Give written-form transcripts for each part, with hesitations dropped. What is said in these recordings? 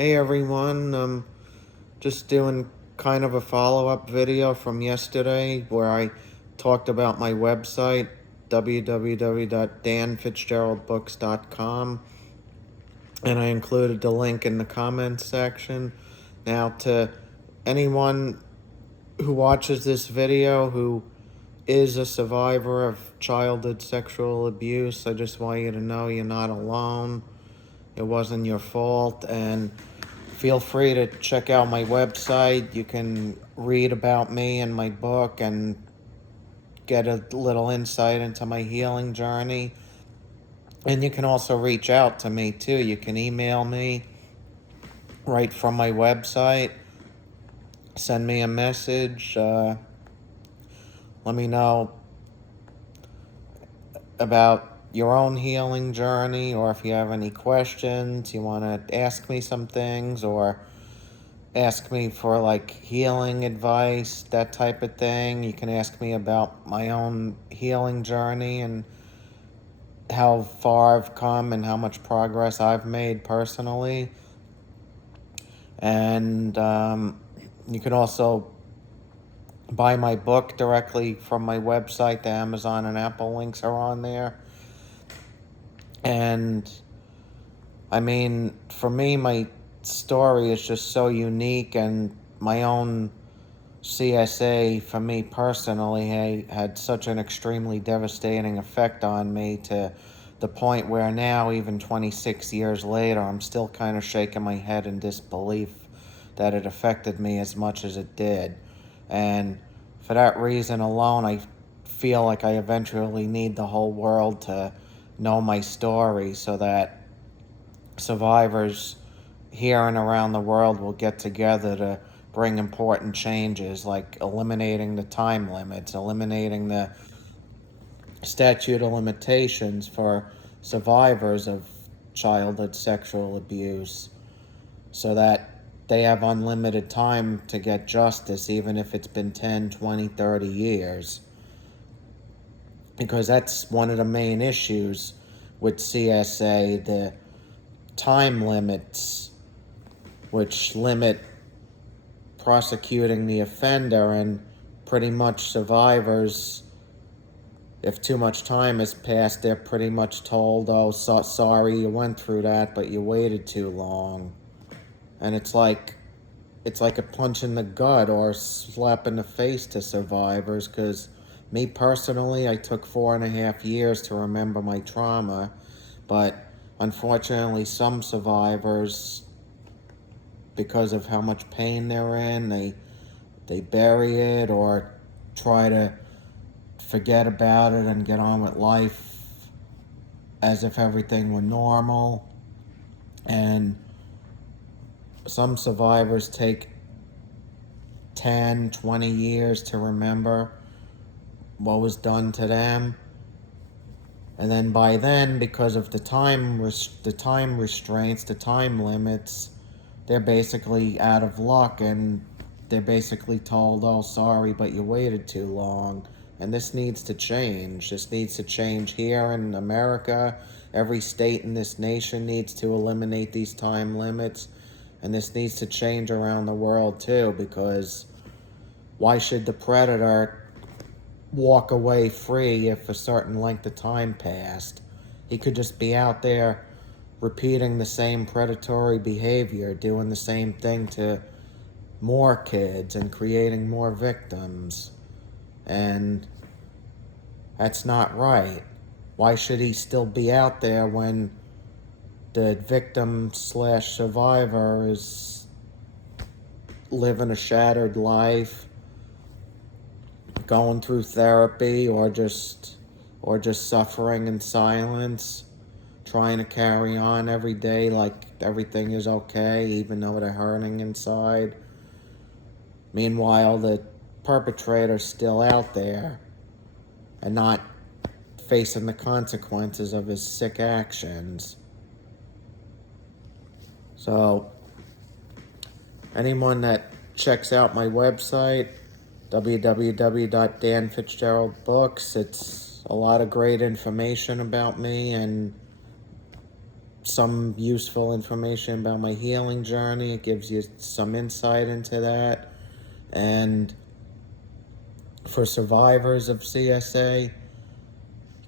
Hey everyone, just doing kind of a follow-up video from yesterday where I talked about my website, www.danfitzgeraldbooks.com, and I included the link in the comments section. Now, to anyone who watches this video who is a survivor of childhood sexual abuse, I just want you to know you're not alone. It wasn't your fault, and feel free to check out my website. You can read about me and my book and get a little insight into my healing journey. And you can also reach out to me too. You can email me right from my website. Send me a message. Let me know about your own healing journey, or if you have any questions, you want to ask me some things, or ask me for like healing advice, that type of thing. You can ask me about my own healing journey and how far I've come and how much progress I've made personally. And you can also buy my book directly from my website. The Amazon and Apple links are on there. And I mean, for me, my story is just so unique, and my own CSA, for me personally, had such an extremely devastating effect on me, to the point where now, even 26 years later, I'm still kind of shaking my head in disbelief that it affected me as much as it did. And for that reason alone, I feel like I eventually need the whole world to know my story, so that survivors here and around the world will get together to bring important changes, like eliminating the time limits, eliminating the statute of limitations for survivors of childhood sexual abuse, so that they have unlimited time to get justice, even if it's been 10, 20, 30 years. Because that's one of the main issues with CSA, the time limits, which limit prosecuting the offender, and pretty much survivors, if too much time has passed, they're pretty much told, oh, sorry you went through that, but you waited too long. And it's like a punch in the gut or slap in the face to survivors, because me personally, I took 4.5 years to remember my trauma, but unfortunately some survivors, because of how much pain they're in, they bury it or try to forget about it and get on with life as if everything were normal. And some survivors take 10, 20 years to remember what was done to them. And then by then, because of the time restraints, the time limits, they're basically out of luck, and they're basically told, oh, sorry, but you waited too long. And this needs to change. This needs to change here in America. Every state in this nation needs to eliminate these time limits. And this needs to change around the world too, because why should the predator walk away free if a certain length of time passed? He could just be out there repeating the same predatory behavior, doing the same thing to more kids and creating more victims. And that's not right. Why should he still be out there when the victim / survivor is living a shattered life, going through therapy, or just suffering in silence, trying to carry on every day like everything is okay, even though they're hurting inside? Meanwhile, the perpetrator's still out there and not facing the consequences of his sick actions. So, anyone that checks out my website, www.danfitzgeraldbooks, it's a lot of great information about me and some useful information about my healing journey. It gives you some insight into that. And for survivors of CSA, you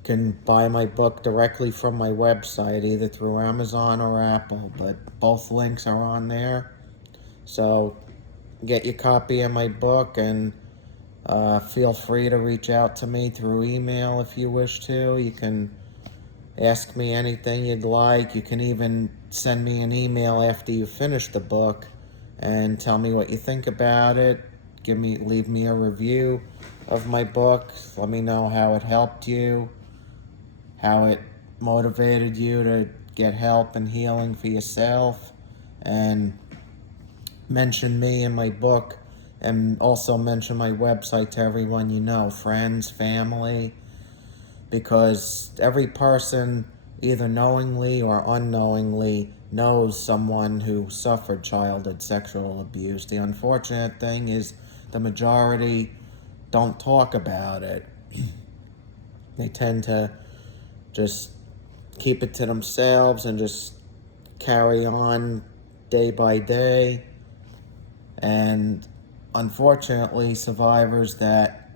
can buy my book directly from my website, either through Amazon or Apple, but both links are on there. So get your copy of my book, and feel free to reach out to me through email if you wish to. You can ask me anything you'd like. You can even send me an email after you finish the book and tell me what you think about it. Leave me a review of my book. Let me know how it helped you, how it motivated you to get help and healing for yourself, and mention me in my book, and also mention my website to everyone you know, friends, family, because every person, either knowingly or unknowingly, knows someone who suffered childhood sexual abuse. The unfortunate thing is the majority don't talk about it. They tend to just keep it to themselves and just carry on day by day. And unfortunately, survivors that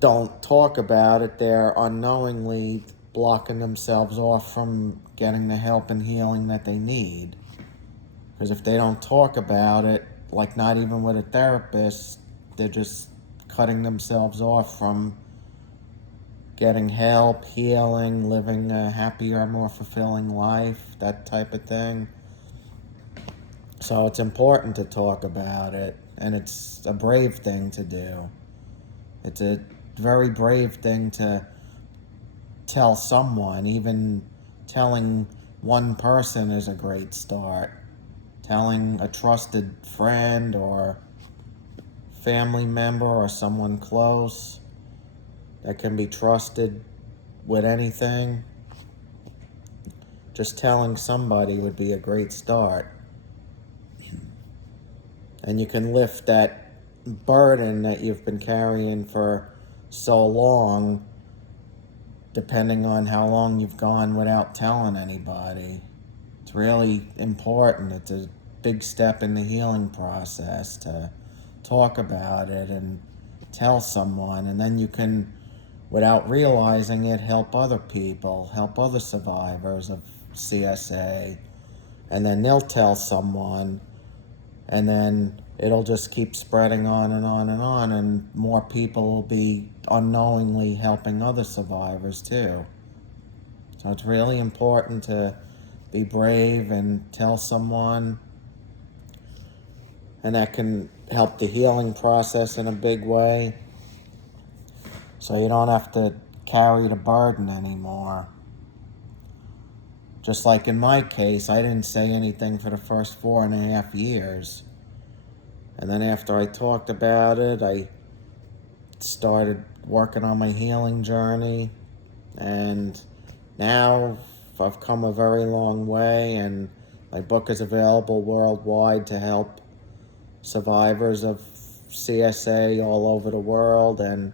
don't talk about it, they're unknowingly blocking themselves off from getting the help and healing that they need. Because if they don't talk about it, like not even with a therapist, they're just cutting themselves off from getting help, healing, living a happier, more fulfilling life, that type of thing. So it's important to talk about it, and it's a brave thing to do. It's a very brave thing to tell someone. Even telling one person is a great start. Telling a trusted friend or family member or someone close that can be trusted with anything, just telling somebody would be a great start. And you can lift that burden that you've been carrying for so long, depending on how long you've gone without telling anybody. It's really important. It's a big step in the healing process to talk about it and tell someone, and then you can, without realizing it, help other people, help other survivors of CSA, and then they'll tell someone, and then it'll just keep spreading on and on and on, and more people will be unknowingly helping other survivors too. So it's really important to be brave and tell someone, and that can help the healing process in a big way. So you don't have to carry the burden anymore. Just like in my case, I didn't say anything for the first 4.5 years. And then after I talked about it, I started working on my healing journey. And now I've come a very long way, and my book is available worldwide to help survivors of CSA all over the world. And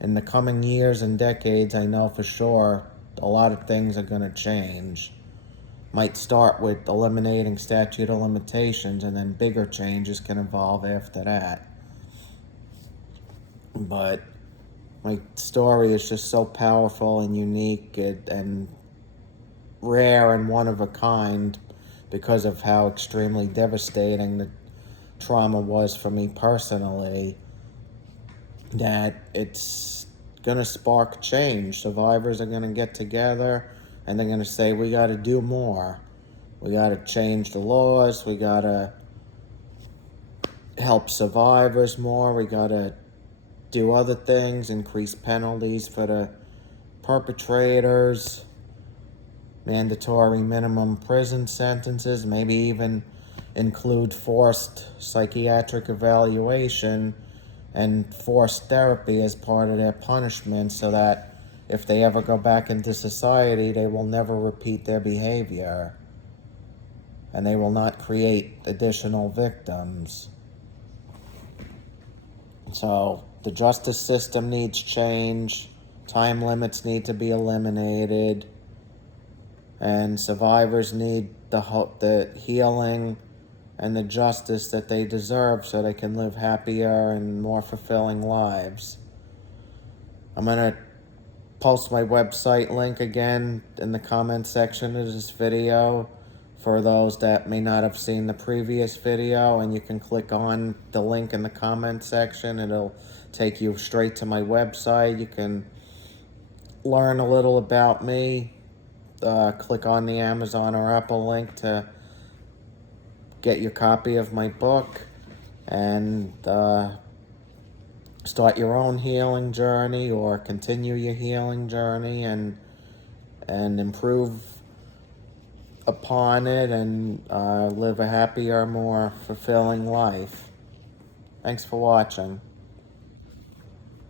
in the coming years and decades, I know for sure a lot of things are going to change. Might start with eliminating statute of limitations, and then bigger changes can evolve after that. But my story is just so powerful and unique and rare and one of a kind because of how extremely devastating the trauma was for me personally, that it's going to spark change. Survivors are going to get together and they're going to say, we got to do more. We got to change the laws. We got to help survivors more. We got to do other things, increase penalties for the perpetrators, mandatory minimum prison sentences, maybe even include forced psychiatric evaluation and forced therapy as part of their punishment, so that if they ever go back into society, they will never repeat their behavior and they will not create additional victims. So the justice system needs change. Time limits need to be eliminated. and survivors need the healing and the justice that they deserve so they can live happier and more fulfilling lives. I'm going to post my website link again in the comment section of this video for those that may not have seen the previous video, and you can click on the link in the comment section. It'll take you straight to my website. You can learn a little about me. Click on the Amazon or Apple link to get your copy of my book and start your own healing journey, or continue your healing journey and improve upon it, and live a happier, more fulfilling life. Thanks for watching.